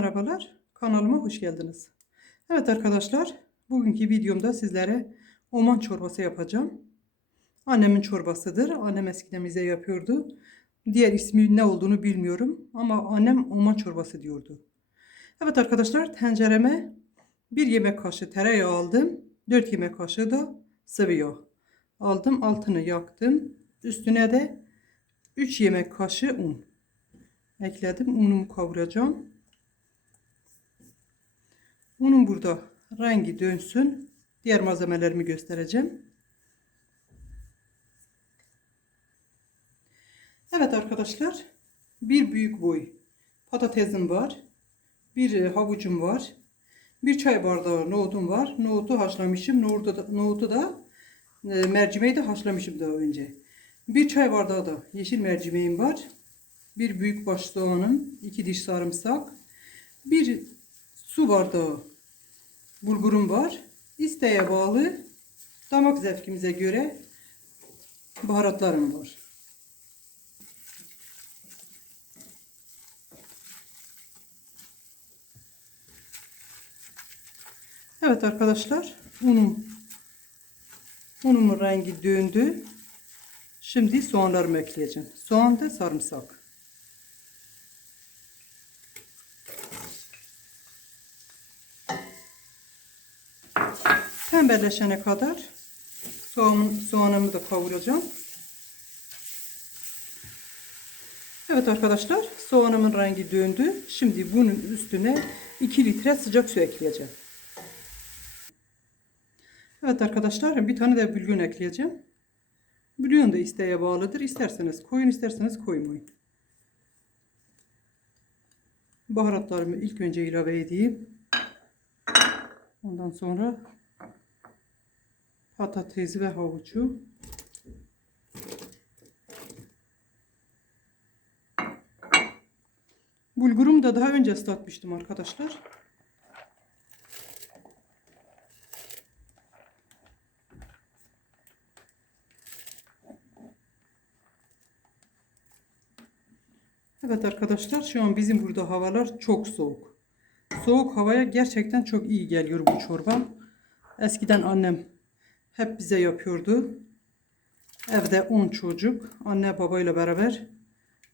merhabalar. Kanalıma hoş geldiniz. Evet arkadaşlar, bugünkü videomda sizlere oman çorbası yapacağım. Annemin çorbasıdır. Annem eskiden bize yapıyordu. Diğer ismi ne olduğunu bilmiyorum ama annem oman çorbası diyordu. Evet arkadaşlar, tencereme bir yemek kaşığı tereyağı aldım. 4 yemek kaşığı da sıvı yağ. Aldım, altını yaktım. Üstüne de 3 yemek kaşığı un ekledim. Unumu kavuracağım. Unun burada rengi dönsün. Diğer malzemelerimi göstereceğim. Evet arkadaşlar. Bir büyük boy patatesim var. Bir e, havucum var. Bir çay bardağı nohutum var. Nohutu haşlamışım. Nohutu da, nohutu da e, mercimeği de haşlamışım daha önce. Bir çay bardağı da yeşil mercimeğim var. Bir büyük baş soğanım, iki diş sarımsak, bir su bardağı bulgurum var. İsteğe bağlı damak zevkimize göre baharatlarım var. Evet arkadaşlar, unum unumun rengi döndü. Şimdi soğanlarımı ekleyeceğim. Soğan da sarımsak. Pembeleşene kadar soğan, soğanımı da kavuracağım. Evet arkadaşlar soğanımın rengi döndü. Şimdi bunun üstüne 2 litre sıcak su ekleyeceğim. Evet arkadaşlar bir tane de bülgün ekleyeceğim. Bülgün de isteğe bağlıdır. İsterseniz koyun isterseniz koymayın. Baharatlarımı ilk önce ilave edeyim. Ondan sonra patates ve havucu. Bulgurumu da daha önce ıslatmıştım arkadaşlar. Evet arkadaşlar şu an bizim burada havalar çok soğuk. Soğuk havaya gerçekten çok iyi geliyor bu çorba. Eskiden annem hep bize yapıyordu. Evde 10 çocuk. Anne babayla beraber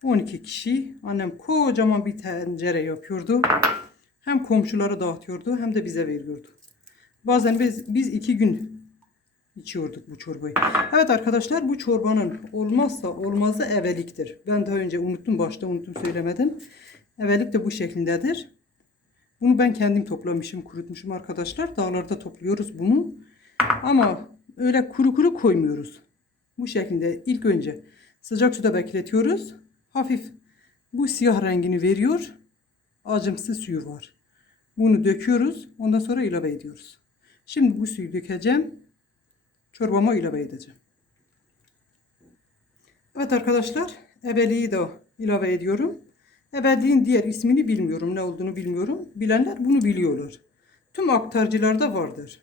12 kişi. Annem kocaman bir tencere yapıyordu. Hem komşulara dağıtıyordu hem de bize veriyordu. Bazen biz, biz iki gün içiyorduk bu çorbayı. Evet arkadaşlar bu çorbanın olmazsa olmazı eveliktir. Ben daha önce unuttum başta unuttum söylemedim. Evelik de bu şeklindedir. Bunu ben kendim toplamışım kurutmuşum arkadaşlar. Dağlarda topluyoruz bunu. Ama öyle kuru kuru koymuyoruz. Bu şekilde ilk önce sıcak suda bekletiyoruz. Hafif bu siyah rengini veriyor. Acımsı suyu var. Bunu döküyoruz. Ondan sonra ilave ediyoruz. Şimdi bu suyu dökeceğim. Çorbama ilave edeceğim. Evet arkadaşlar. Ebeliği de ilave ediyorum. Ebeliğin diğer ismini bilmiyorum. Ne olduğunu bilmiyorum. Bilenler bunu biliyorlar. Tüm aktarcılarda vardır.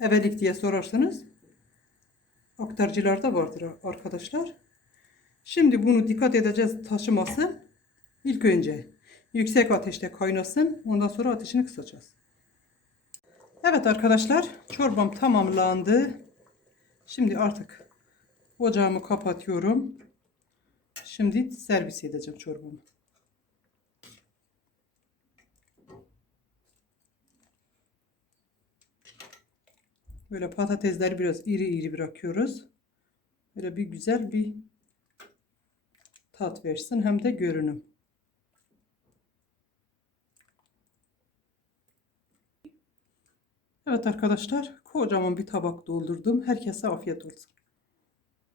Ebelik diye sorarsanız aktarcılarda vardır arkadaşlar. Şimdi bunu dikkat edeceğiz taşıması. İlk önce yüksek ateşte kaynasın. Ondan sonra ateşini kısacağız. Evet arkadaşlar çorbam tamamlandı. Şimdi artık ocağımı kapatıyorum. Şimdi servis edeceğim çorbamı. Böyle patatesleri biraz iri iri bırakıyoruz. Böyle bir güzel bir tat versin hem de görünüm. Evet arkadaşlar kocaman bir tabak doldurdum. Herkese afiyet olsun.